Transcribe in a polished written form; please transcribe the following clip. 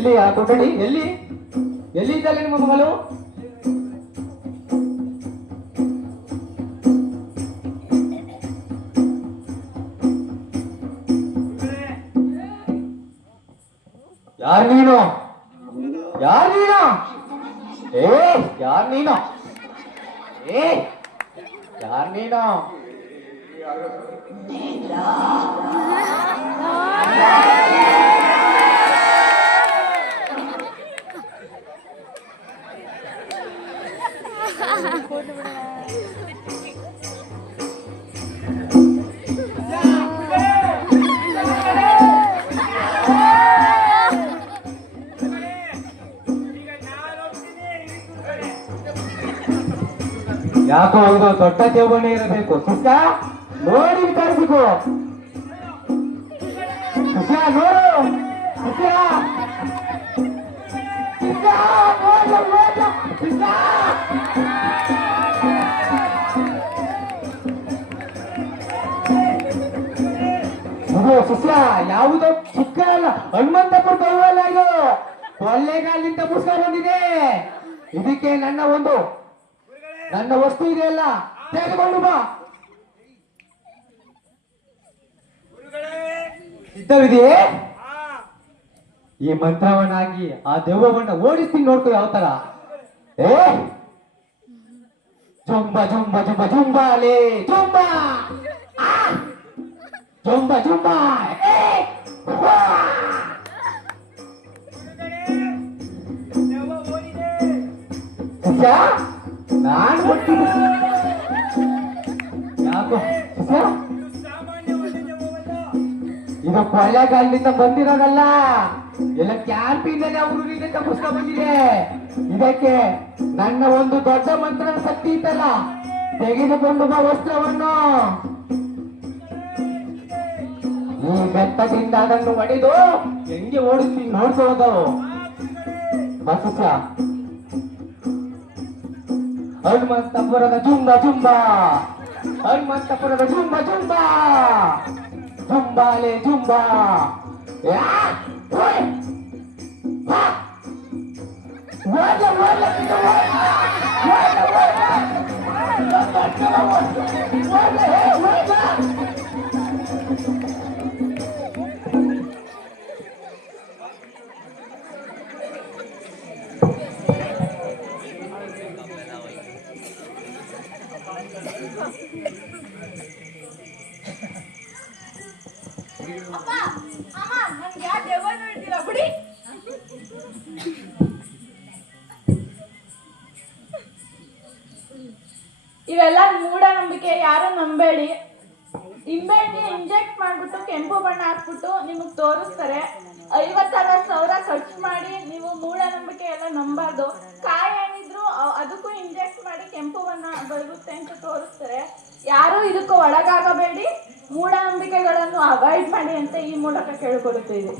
ಎಲ್ಲಿ ಆ ಕೊಠಡಿ ಎಲ್ಲಿ ಎಲ್ಲಿ ಇದ್ದಲ್ಲ ನಿಮ್ಮ ಮಗಳು? ಯಾರು ನೀನು? ಯಾರು ನೀನು? ಏ ಯಾರು ನೀನು? ಏ ಯಾರು ನೀನು? ಯಾಕೋ ಇದು ದೊಡ್ಡ ದೇವನೇ ಇರಬೇಕು. ಸುಖ ನೋಡಿ ಕರೆಸಿಕೋ. ಸುಖ ನೋಡು. ಸುಖ ಸುಖ ನೋಡು. ಸುಖ ಇದು ಸುಖ ಯಾವುದೋ ಚಿಕ್ಕ ಅಲ್ಲ, ಹನುಮಂತಪುರ ಕೈವಲ್ಲ. ಇದು ಕೊಳ್ಳೇಗಾಲಿಂದ ಪುಸ್ತಕ ಬಂದಿದೆ. ಇದಕ್ಕೆ ನನ್ನ ವಸ್ತು ಇದೆಯಲ್ಲ ತೆಗೆದುಕೊಂಡು ಬಾ. ಸಿದ್ಧವಿದೆಯೇ? ಈ ಮಂತ್ರವನ್ನಾಗಿ ಆ ದೆವ್ವವನ್ನ ಓಡಿಸ್ತೀನಿ, ನೋಡ್ಕೊ ಯಾವ ತರ. ಏ ಜುಂಬ ಜುಂಬ ಜುಂಬ ಜುಂಬಾಲೆ ಜುಂಬ ಜುಂಬ ಜುಂಬ. ನಾನು ಕೊಡ್ತೀನಿ. ಯಾಕೋ ಇದು ಕೊಳ್ಳೇಗಾಲದಿಂದ ಬಂದಿರೋದಲ್ಲ, ಎಲ್ಲ ಕ್ಯಾಂಪಿಂದಲೇ ಅವರು ಪುಸ್ತಕ ಬಂದಿದೆ. ಇದಕ್ಕೆ ನನ್ನ ಒಂದು ದೊಡ್ಡ ಮಂತ್ರದ ಶಕ್ತಿ ಇತ್ತಲ್ಲ, ತೆಗೆದುಕೊಂಡು ಬಾ ವಸ್ತ್ರವನ್ನು. ಈ ಬೆಟ್ಟದಿಂದ ಅದನ್ನು ಒಡೆದು ಹೆಂಗೆ ಓಡಿಸ್ತೀನಿ ನೋಡ್ಕೊಳ್ಳೋದು. ಬಸುಸ ಹನುಮಂತಪುರದ ಜುಂಬ ಜುಂಬ, ಹನುಮಂತಪುರದ ಜುಂಬ ಜುಂಬ, ಜುಂಬಾಲೆ ಜುಂಬ. ಇವೆಲ್ಲ ಮೂಢನಂಬಿಕೆ, ಯಾರು ನಂಬೇಡಿ. ನಿಂಬೆಹಣ್ಣಿ ಇಂಜೆಕ್ಟ್ ಮಾಡ್ಬಿಟ್ಟು ಕೆಂಪು ಬಣ್ಣ ಹಾಕ್ಬಿಟ್ಟು ನಿಮಗ್ ತೋರಿಸ್ತಾರೆ. 50,000 ಖರ್ಚು ಮಾಡಿ ನೀವು ಮೂಢನಂಬಿಕೆ ಎಲ್ಲ ನಂಬಾರ್ದು. ಕಾಯಿ ಏನಿದ್ರು ಅದಕ್ಕೂ ಇಂಜೆಕ್ಟ್ ಮಾಡಿ ಕೆಂಪು ಬಣ್ಣ ಬರುತ್ತೆ ಅಂತ ತೋರಿಸ್ತಾರೆ. ಯಾರು ಇದಕ್ಕೂ ಒಳಗಾಗಬೇಡಿ, ಮೂಢನಂಬಿಕೆಗಳನ್ನು ಅವಾಯ್ಡ್ ಮಾಡಿ ಅಂತ ಈ ಮೂಲಕ ಕೇಳ್ಕೊಳ್ತೀವಿ.